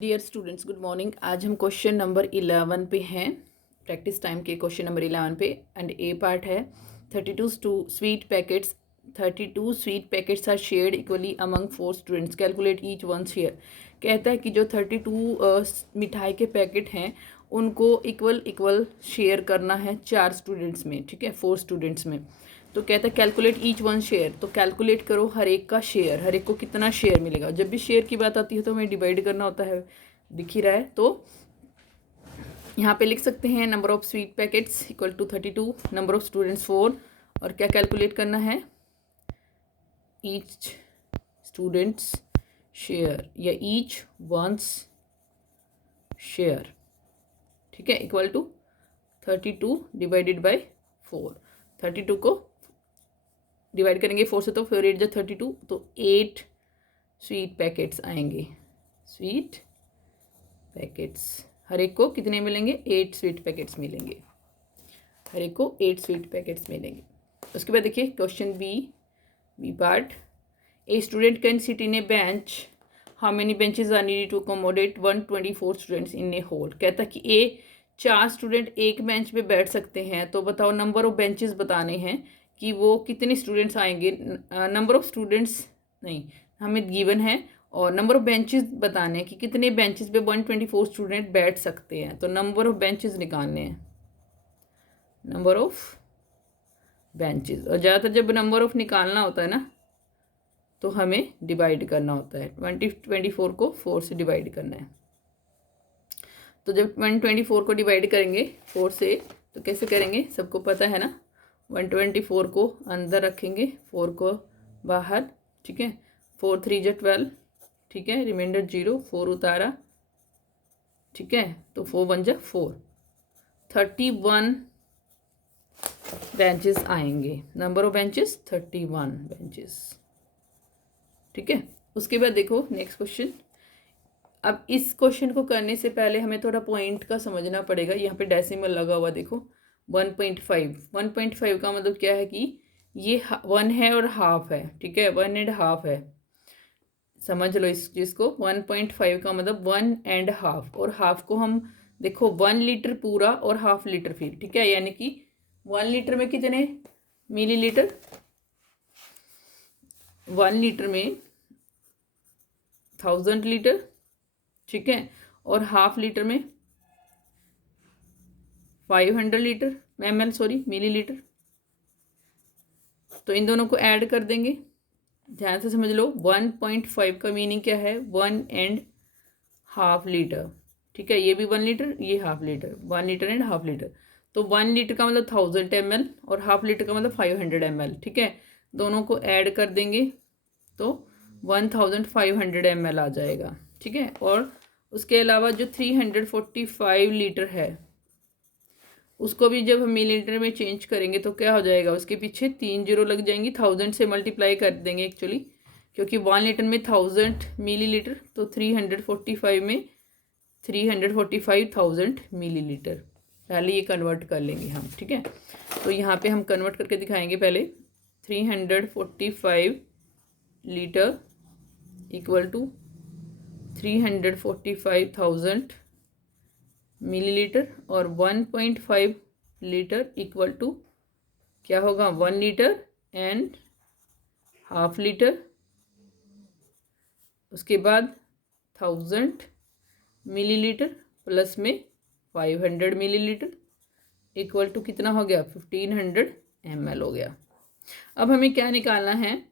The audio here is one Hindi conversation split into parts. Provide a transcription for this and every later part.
Dear students, good morning. आज हम क्वेश्चन नंबर 11 पे हैं, प्रैक्टिस टाइम के क्वेश्चन नंबर 11 पे। एंड ए पार्ट है 32 sweet packets 32 sweet packets are shared equally among 4 students, calculate each one share. कहता है कि जो 32 मिठाई के पैकेट हैं उनको इक्वल शेयर करना है 4 स्टूडेंट्स में, ठीक है, 4 स्टूडेंट्स में। तो कहता है कैलकुलेट ईच वन शेयर, तो कैलकुलेट करो हर एक का शेयर, हर एक को कितना शेयर मिलेगा। जब भी शेयर की बात आती है तो हमें डिवाइड करना होता है, दिख ही रहा है। तो यहाँ पे लिख सकते हैं number of sweet packets equal to 32, number of students 4, और क्या कैलकुलेट करना है, ईच स्टूडेंट्स शेयर या ईच वंस शेयर, ठीक है, इक्वल टू 32 डिवाइडेड बाय 4। 32 को डिवाइड करेंगे 4 से तो 4 8 जा 32, तो 8 स्वीट पैकेट्स आएंगे। स्वीट पैकेट्स हर एक को कितने मिलेंगे, 8 स्वीट पैकेट्स मिलेंगे, हर एक को 8 स्वीट पैकेट्स मिलेंगे। उसके बाद देखिए question B part, a student can sit in a bench, how many benches are needed to accommodate 124 students in a whole. कहता कि ए 4 स्टूडेंट एक बेंच पे बैठ सकते हैं, तो बताओ नंबर ऑफ बेंचेस बताने हैं कि वो कितने स्टूडेंट्स आएंगे। नंबर ऑफ स्टूडेंट्स नहीं हमें गिवन है, और नंबर ऑफ बेंचेस बताने हैं कि कितने बेंचेस पे 124 स्टूडेंट बैठ सकते हैं। तो नंबर ऑफ बेंचेस निकालने हैं, नंबर ऑफ बेंचेस। और ज़्यादातर जब नंबर ऑफ निकालना होता है ना तो हमें डिवाइड करना होता है, 24 को 4 से डिवाइड करना है। तो जब 124 को डिवाइड करेंगे 4 से तो कैसे करेंगे, सबको पता है ना, 124 को अंदर रखेंगे, 4 को बाहर, ठीक है, 4 3 जा 12, ठीक है, रिमाइंडर 0, 4 उतारा, ठीक है, तो 4 1 जा 4, 31 बेंचेस आएंगे। नंबर ऑफ बेंचेस 31 बेंचेस, ठीक है। उसके बाद देखो नेक्स्ट क्वेश्चन। अब इस क्वेश्चन को करने से पहले हमें थोड़ा पॉइंट का समझना पड़ेगा। यहाँ पे डेसिमल लगा हुआ देखो 1.5 का मतलब क्या है कि ये 1 है और हाफ है, ठीक है, 1 एंड हाफ है, समझ लो इस चीज़ को। 1.5 का मतलब 1 एंड हाफ, और हाफ को हम देखो 1 लीटर पूरा और हाफ लीटर फिर, ठीक है, यानी कि 1 लीटर में कितने मिलीलीटर, 1 लीटर में 1000 लीटर, ठीक है, और हाफ लीटर में 500 लीटर ml, सॉरी मिलीलीटर। तो इन दोनों को ऐड कर देंगे, ध्यान से समझ लो। 1.5 का मीनिंग क्या है, 1 एंड हाफ लीटर, ठीक है, ये भी 1 लीटर, ये half litre, 1 litre and half litre. तो 1 लीटर का मतलब 1000 ml और हाफ लीटर का मतलब 500 ml, ठीक है, दोनों को ऐड कर देंगे तो 1500 ml आ जाएगा, ठीक है। और उसके अलावा जो 345 लीटर है उसको भी जब हम मिलीलीटर में चेंज करेंगे तो क्या हो जाएगा, उसके पीछे 3 जीरो लग जाएंगी, 1000 से मल्टीप्लाई कर देंगे एक्चुअली, क्योंकि 1 लीटर में 1000 मिलीलीटर, तो 345 में 345,000 मिलीलीटर। पहले ये कन्वर्ट कर लेंगे हम, ठीक है। तो यहाँ पे हम कन्वर्ट करके दिखाएंगे पहले। 345 लीटर इक्वल टू 345,000 मिलीलीटर, और 1.5 लीटर इक्वल टू क्या होगा, 1 लीटर एंड हाफ लीटर। उसके बाद 1000 मिलीलीटर प्लस में 500 मिलीलीटर इक्वल टू कितना हो गया, 1500 ml हो गया। अब हमें क्या निकालना है,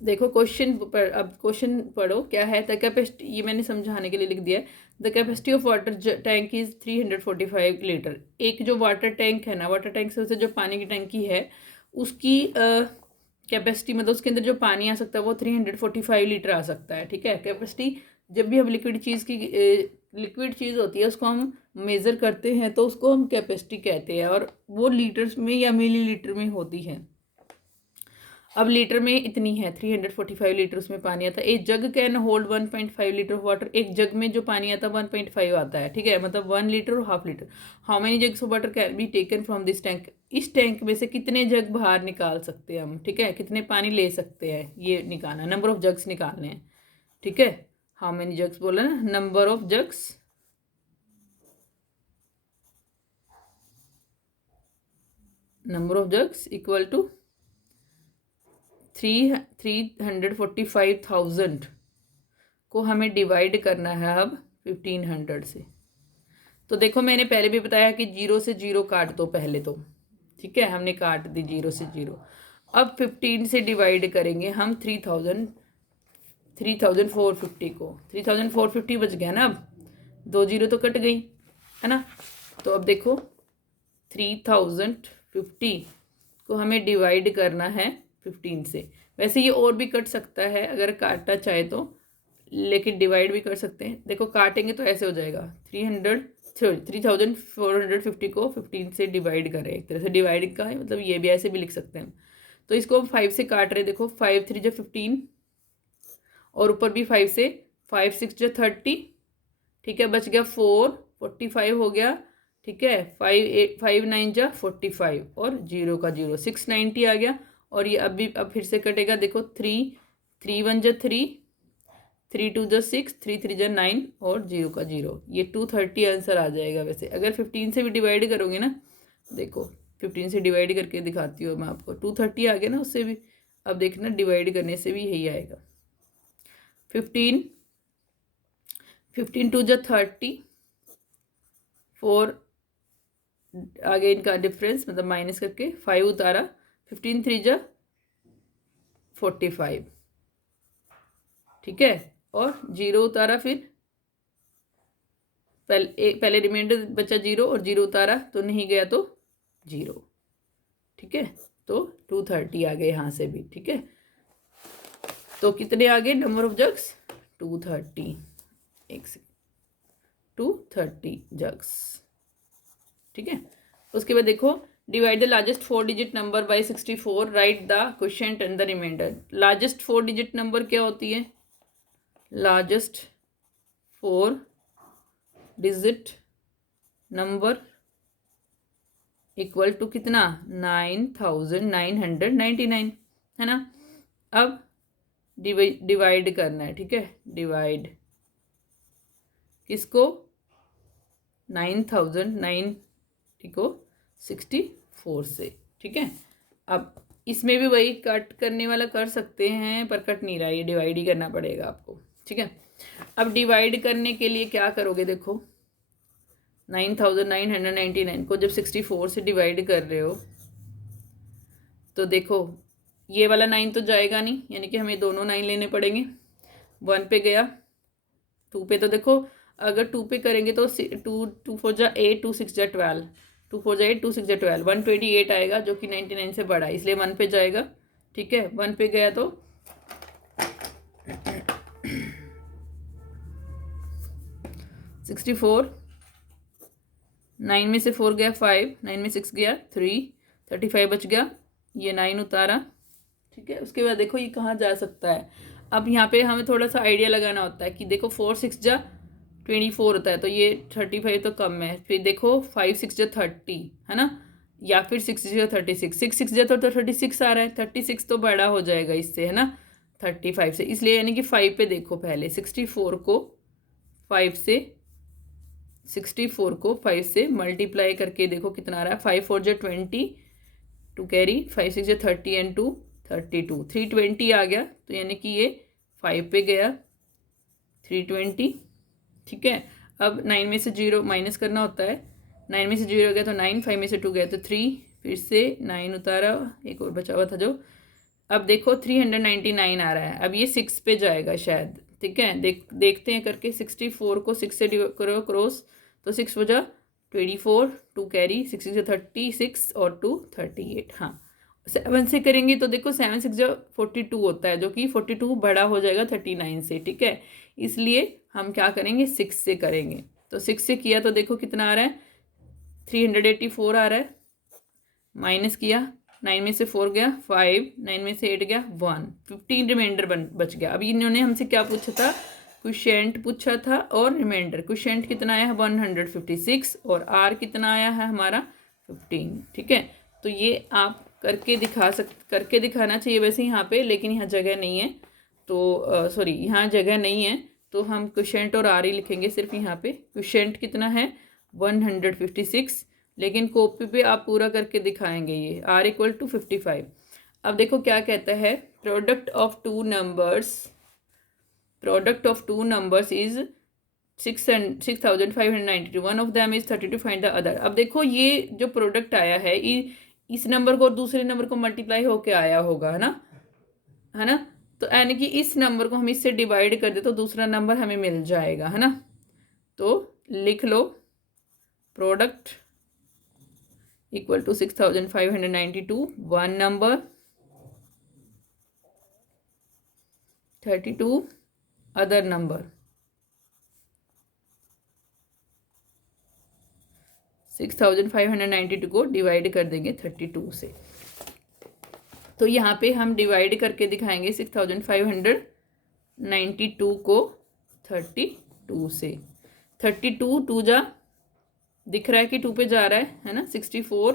देखो क्वेश्चन पर, अब क्वेश्चन पढ़ो क्या है। द कैपेसिटी, ये मैंने समझाने के लिए लिख दिया है, the capacity of water tank is 345 litre. एक जो वाटर टैंक है ना, वाटर टैंक से जो पानी की टंकी है उसकी कैपेसिटी, मतलब उसके अंदर जो पानी आ सकता है वो 345 लीटर आ सकता है, ठीक है। कैपेसिटी, जब भी हम लिक्विड चीज़ की लिक्विड चीज़ होती है उसको हम मेज़र करते हैं तो उसको हम कैपेसिटी कहते हैं, और वो लीटर्स में या मिली लीटर में होती है। अब लीटर में इतनी है, 345 लीटर उसमें पानी आता है। एक जग कैन होल्ड 1.5 लीटर वाटर, एक जग में जो पानी आता है 1.5 आता है, ठीक है, मतलब 1 लीटर और half litre. How many jugs of water can be taken from this tank, इस टैंक में से कितने जग बाहर निकाल सकते हैं हम, ठीक है, कितने पानी ले सकते हैं, ये निकालना, नंबर ऑफ जग्स निकालने हैं, ठीक है। हाउ मेनी जग्स बोला ना, number of jugs, number of jugs equal to 345,000 को हमें डिवाइड करना है अब 1500 से। तो देखो मैंने पहले भी बताया कि 0 से 0 काट दो पहले तो, ठीक है, हमने काट दी 0 से 0। अब 15 से डिवाइड करेंगे हम 3,450 को, 3,450 बच गया ना, अब 2 जीरो तो कट गई है ना। तो अब देखो 3,050 को हमें डिवाइड करना है 15 से। वैसे ये और भी कट सकता है अगर काटना चाहे तो, लेकिन डिवाइड भी कर सकते हैं। देखो काटेंगे तो ऐसे हो जाएगा 3,450 को 15 से डिवाइड करें, एक तरह से डिवाइड का है, मतलब ये भी ऐसे भी लिख सकते हैं। तो इसको हम 5 से काट रहे हैं, देखो 5 3 जो 15 और ऊपर भी 5 से, 5 6 जो 30, ठीक है, बच गया 4, 45 हो गया, ठीक है, 5 9 जा 45 और 0 का 0, 690 आ गया। और ये अब फिर से कटेगा, देखो 3 1 जा 3, 3 2 जा 6, 3 3 जा 9 और 0 का 0, ये 230 आंसर आ जाएगा। वैसे अगर 15 से भी डिवाइड करोगे ना, देखो 15 से डिवाइड करके दिखाती हूँ मैं आपको, 230 आ गया ना उससे भी। अब देखना डिवाइड करने से भी यही आएगा, 15 2 जा 30, 4 आगे इनका डिफरेंस मतलब माइनस करके 5 उतारा, 15 3 जा 45, ठीक है, और 0 उतारा, फिर पहले रिमाइंडर बचा 0 और 0 उतारा तो नहीं गया तो 0, ठीक है। तो 230 आ गए यहाँ से भी, ठीक है। तो कितने आ गए नंबर ऑफ जग्स, 230, 230 जग्स, ठीक है। उसके बाद देखो divide the largest 4 digit number by 64, write the quotient and the remainder. Largest 4 digit number क्या होती है, largest 4 digit number equal to कितना, 9,999 है ना। अब डिवाइड करना है, ठीक है, डिवाइड किसको, 9,990 को 64 से, ठीक है। अब इसमें भी वही कट करने वाला कर सकते हैं पर कट नहीं रहा, ये डिवाइड ही करना पड़ेगा आपको, ठीक है। अब डिवाइड करने के लिए क्या करोगे, देखो 9,999 को जब 64 से डिवाइड कर रहे हो तो देखो ये वाला 9 तो जाएगा नहीं, यानी कि हमें दोनों 9 लेने पड़ेंगे। 1 पे गया, 2 पे तो देखो अगर 2 पे करेंगे तो 2 4 जा 8, 2 6 जा 12, 2 4 जा 8, 2 6 जा 12, 128 आएगा जो कि 99 से बड़ा है, इसलिए 1 पे जाएगा, ठीक है। 1 पे गया तो 64, 9 में से 4 गया 5, 9 में 6 गया 3, 35 बच गया, ये 9 उतारा, ठीक है। उसके बाद देखो ये कहाँ जा सकता है। अब यहाँ पे हमें थोड़ा सा आइडिया लगाना होता है कि देखो 4 6 जा 24 होता है तो ये 35 तो कम है, फिर देखो 5 6 जा 30 है ना, या फिर 6 जा 36, 6 6 जा तो 36 आ रहा है, 36 तो बड़ा हो जाएगा इससे है ना 35 से, इसलिए यानी कि 5 पे देखो पहले 64 को 5 से मल्टीप्लाई करके देखो कितना आ रहा है, 5 4 जा 20, 2 कैरी, 5 6 जा 30 एंड 2 32, 320 आ गया, तो यानी कि ये 5 पे गया 320, ठीक है। अब 9 में से 0 माइनस करना होता है, 9 में से 0 गया तो 9, 5 में से 2 गया तो 3, फिर से 9 उतारा, एक और बचा हुआ था जो, अब देखो 399 आ रहा है, अब ये 6 पे जाएगा शायद, ठीक है। देखते हैं करके, 64 को 6 से करो क्रॉस तो 6 बजा 24, 2 कैरी, 6 6 36 और 2 38, हाँ 7 से करेंगे तो देखो 7 6 जो 42 होता है, जो कि 42 बड़ा हो जाएगा 39 से, ठीक है। इसलिए हम क्या करेंगे 6 से करेंगे, तो 6 से किया तो देखो कितना आ रहा है 384 आ रहा है, माइनस किया 9 में से 4 गया 5, 9 में से 8 गया 1, 15 रिमाइंडर बच गया। अभी इन्होंने हमसे क्या पूछा था, क्वोशिएंट पूछा था और रिमाइंडर। क्वोशिएंट कितना आया है 156 और आर कितना आया है हमारा 15, ठीक है। तो ये आप करके दिखाना चाहिए वैसे यहाँ पे, लेकिन यहाँ जगह नहीं है तो सॉरी यहाँ जगह नहीं है तो हम क्वोशेंट और आर ही लिखेंगे सिर्फ यहाँ पे। क्वोशेंट कितना है 156, लेकिन कॉपी पे आप पूरा करके दिखाएंगे ये आर इक्वल टू 55। अब देखो क्या कहता है, product of two numbers is 6592, one of them is 32, find the other. अब देखो ये जो प्रोडक्ट आया है इस नंबर को और दूसरे नंबर को मल्टीप्लाई होके आया होगा, है ना। तो यानी कि इस नंबर को हम इससे डिवाइड कर दे तो दूसरा नंबर हमें मिल जाएगा, है ना। तो लिख लो product equal to 6592, one number, 32 other number. 6592 को डिवाइड कर देंगे 32 से। तो यहाँ पे हम डिवाइड करके दिखाएंगे 6592 को 32 से। 32 टू जा दिख रहा है कि 2 पे जा रहा है ना। 64,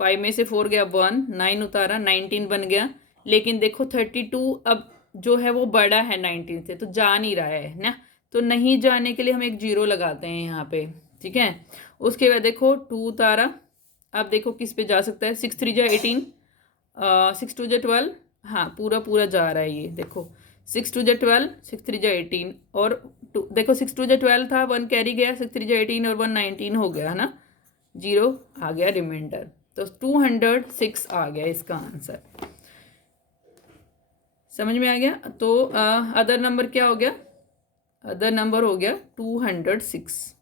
5 में से 4 गया 1, 9 उतारा 19 बन गया। लेकिन देखो 32 अब जो है वो बड़ा है 19 से, तो जा नहीं रहा है ना। तो नहीं जाने के लिए हम एक 0 लगाते हैं यहाँ पे, ठीक है। उसके बाद देखो 2 उतारा, अब देखो किस पे जा सकता है, 6 3 जा 18, 6 2 जा 12, हाँ पूरा जा रहा है ये। देखो 6 2 जा 12, 6 3 जा 18 और देखो 6 2 जा 12 था, 1 कैरी गया, 6 3 जा 18 और 1 19 हो गया, है ना। 0 आ गया रिमाइंडर, तो 206 आ गया इसका आंसर। समझ में आ गया। तो अदर नंबर क्या हो गया, अदर नंबर हो गया 206,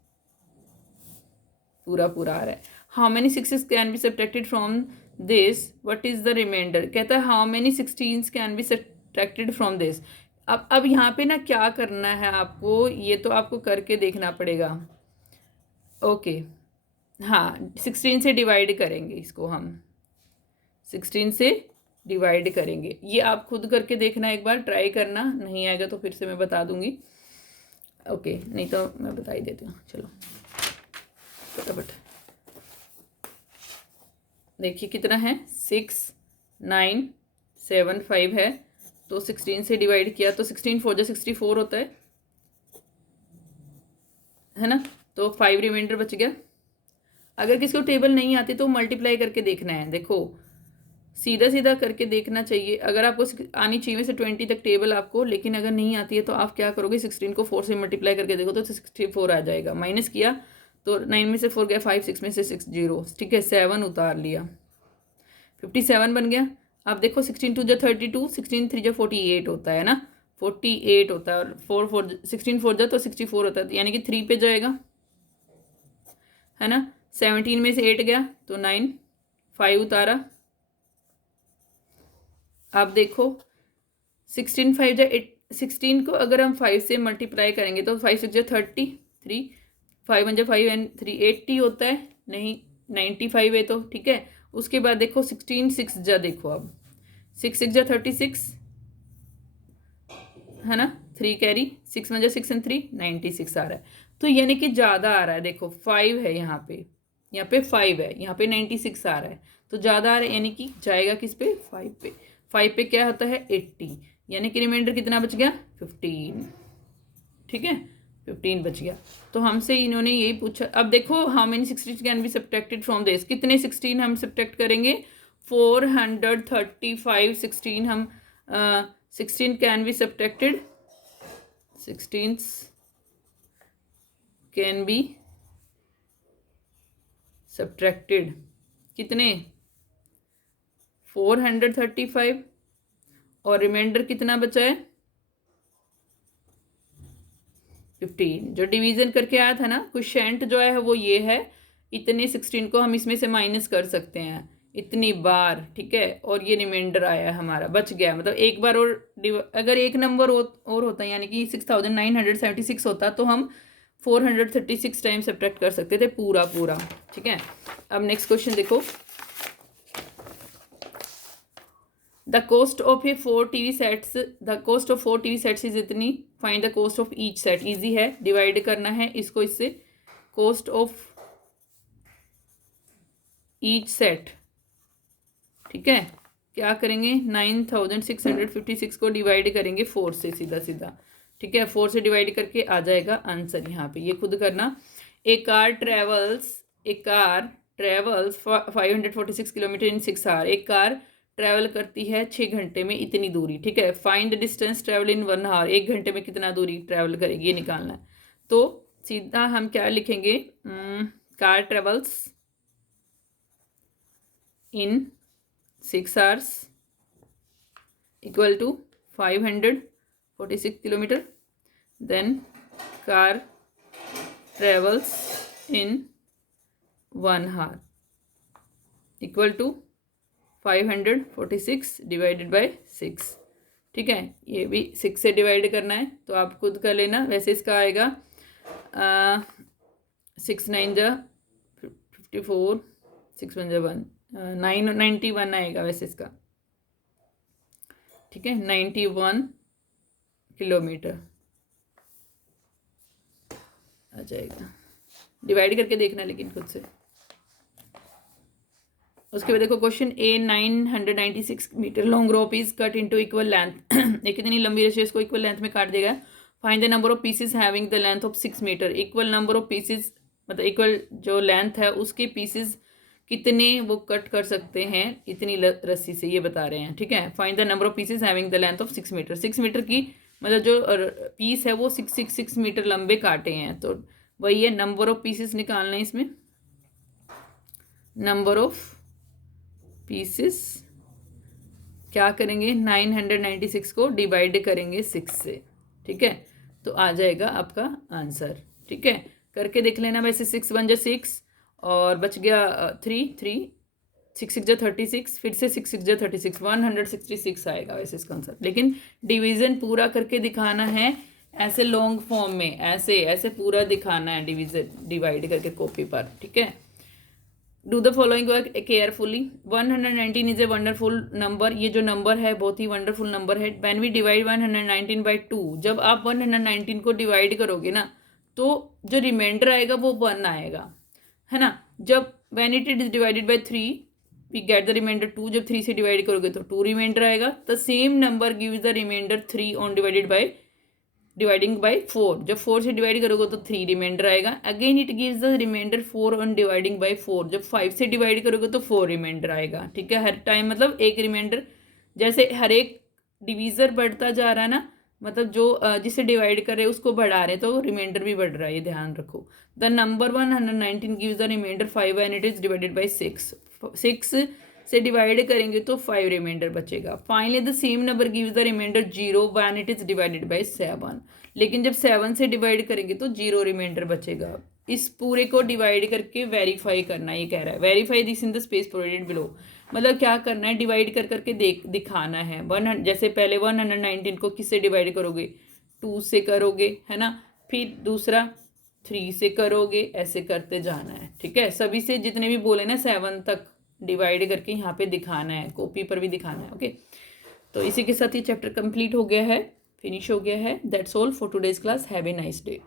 पूरा आ रहा है। How many sixes can be subtracted from this, what is the remainder. कहता है how many 16 can be subtracted from this. अब यहाँ पे ना क्या करना है आपको, ये तो आपको करके देखना पड़ेगा। ओके हाँ 16 से डिवाइड करेंगे इसको, हम 16 से डिवाइड करेंगे। ये आप खुद करके देखना, एक बार ट्राई करना, नहीं आएगा तो फिर से मैं बता दूंगी। ओके नहीं तो मैं बता ही देती हूँ, चलो फटाफट। देखिए कितना है 6 9 7 5 है, तो 16 से डिवाइड किया तो 16 4 जा 64 होता है ना। तो 5 रिमाइंडर बच गया। अगर किसी को टेबल नहीं आती तो मल्टीप्लाई करके देखना है। देखो सीधा करके देखना चाहिए। अगर आपको आनी चाहिए से 20 तक टेबल आपको, लेकिन अगर नहीं आती है तो आप क्या करोगे, 16 को 4 से मल्टीप्लाई करके देखो तो 64 आ जाएगा। माइनस किया तो 9 में से 4 गया 5, 6 में से 6 0, ठीक है। 7 उतार लिया 57 बन गया। अब देखो 16 2 जा 32, 16 3 जा 48 होता है ना, 48 होता है। और 16 4 जा तो 64 होता है, यानी कि 3 पे जाएगा, है ना। 17 में से 8 गया तो 9, 5 उतारा। अब देखो 16 5 जा 16 को अगर हम 5 से मल्टीप्लाई करेंगे तो 5 6 जा 33, 5 1 जा 5 एंड 3 80 होता है, नहीं 95 है तो ठीक है। उसके बाद देखो 16 6 जा, देखो अब 6 6 जा 36, है ना। 3 कैरी, 6 1 जा 6 एंड 3 96 आ रहा है। तो यानी कि ज़्यादा आ रहा है। देखो 5 है यहाँ पे 5 है, यहाँ पे 96 आ रहा है, तो ज़्यादा आ रहा है, यानी कि जाएगा किस पे 5 पे। 5 पे क्या होता है 80, यानी कि रिमाइंडर कितना बच गया 15, ठीक है 15 बच गया। तो हमसे इन्होंने यही पूछा। अब देखो how many 16 can be subtracted from this, कितने 16 हम सब्ट्रैक्ट करेंगे 435। 16 हम 16 can be subtracted, 16 can be subtracted कितने 435, और रिमाइंडर कितना बचा है 15। जो डिवीजन करके आया था ना, क्वोशिएंट जो है वो ये है, इतने 16 को हम इसमें से माइनस कर सकते हैं इतनी बार, ठीक है। और ये रिमाइंडर आया हमारा, बच गया। मतलब एक बार और अगर एक नंबर और होता यानी कि 6976 होता तो हम 436 टाइम सब्ट्रैक्ट कर सकते थे पूरा, ठीक है। अब नेक्स्ट क्वेश्चन देखो, the cost of 4 TV sets, the cost of 4 TV sets is इतनी, find the cost of each set. Easy है, डिवाइड करना है इसको इससे। कॉस्ट ऑफ ईच सेट, ठीक है, क्या करेंगे 9656 को डिवाइड करेंगे 4 से, सीधा ठीक है, 4 से डिवाइड करके आ जाएगा आंसर यहाँ पे, ये खुद करना। A car travels 546 kilometre in 6 hour. एक कार ट्रैवल करती है 6 घंटे में इतनी दूरी, ठीक है। Find the distance travel in 1 hour, 1 घंटे में कितना दूरी ट्रैवल करेगी, ये निकालना है। तो सीधा हम क्या लिखेंगे, car travels in 6 hours equal to 546 kilometre, then car travels in 1 hour equal to 546 divided by 6, ठीक है। ये भी 6 से डिवाइड करना है तो आप खुद कर लेना। वैसे इसका आएगा 6 9 जा 54, 6 1 जा 1, 91 आएगा वैसे इसका, ठीक है। 91 किलोमीटर आ जाएगा, डिवाइड करके देखना लेकिन खुद से। उसके बाद देखो question A, 996 metre long rope is cut into equal length. एक कितनी लंबी रस्सी इसको इक्वल लेंथ में काट देगा। Find the number of pieces having the length of 6 metre. Equal number of pieces मतलब इक्वल जो लेंथ है उसके पीसेस कितने वो कट कर सकते हैं इतनी रस्सी से, ये बता रहे हैं, ठीक है। Find the number of pieces having the length of 6 metre. 6 metre की मतलब जो पीस है वो 6 मीटर लंबे काटे हैं, तो वही है नंबर ऑफ पीसेस निकालना है इसमें। नंबर ऑफ पीसेस क्या करेंगे, 996 को डिवाइड करेंगे 6 से, ठीक है, तो आ जाएगा आपका आंसर, ठीक है। करके देख लेना। वैसे 6 1 जा 6 और बच गया 3 3, 6 6 जा 36, फिर से 6 6 जा 36, 166 आएगा वैसे इसका आंसर। लेकिन डिवीज़न पूरा करके दिखाना है ऐसे लॉन्ग फॉर्म में, ऐसे ऐसे पूरा दिखाना है डिवीज़न डिवाइड करके कॉपी पर, ठीक है। Do the following work carefully. 119 is a wonderful number. ये जो नंबर है बहुत ही वंडरफुल नंबर है। व्हेन वी डिवाइड 119 बाई 2, जब आप 119 को डिवाइड करोगे ना तो जो रिमाइंडर आएगा वो 1 आएगा, है ना। जब when it is divided by 3 we get the remainder 2। जब 3 से डिवाइड करोगे तो 2 रिमाइंडर आएगा। The same number gives the remainder 3 on divided by dividing by 4। जब 4 से डिवाइड करोगे तो 3 रिमाइंडर आएगा। Again it gives the remainder 4 on dividing by 4। जब 5 से डिवाइड करोगे तो 4 रिमाइंडर आएगा, ठीक है। हर टाइम मतलब एक रिमाइंडर, जैसे हर एक डिवीज़र बढ़ता जा रहा है ना, मतलब जो जिसे डिवाइड कर रहे हैं उसको बढ़ा रहे हैं तो रिमाइंडर भी बढ़ रहा है, ये ध्यान रखो। The number 119 gives the remainder 5 and it is divided by 6। 6 से डिवाइड करेंगे तो 5 रिमाइंडर बचेगा। Finally the same number gives the remainder 0 when it is divided by 7। लेकिन जब 7 से डिवाइड करेंगे तो 0 रिमाइंडर बचेगा। इस पूरे को डिवाइड करके वेरीफाई करना, ये कह रहा है। Verify this in the space provided below, मतलब क्या करना है, डिवाइड कर करके दिखाना है। जैसे पहले 119 को किससे डिवाइड करोगे, 2 से करोगे, है ना। फिर दूसरा 3 से करोगे, ऐसे करते जाना है, ठीक है। सभी से जितने भी बोले ना 7 तक डिवाइड करके यहाँ पे दिखाना है, कॉपी पर भी दिखाना है, ओके। तो इसी के साथ ये चैप्टर कंप्लीट हो गया है, फिनिश हो गया है। That's all for today's class. Have a nice day.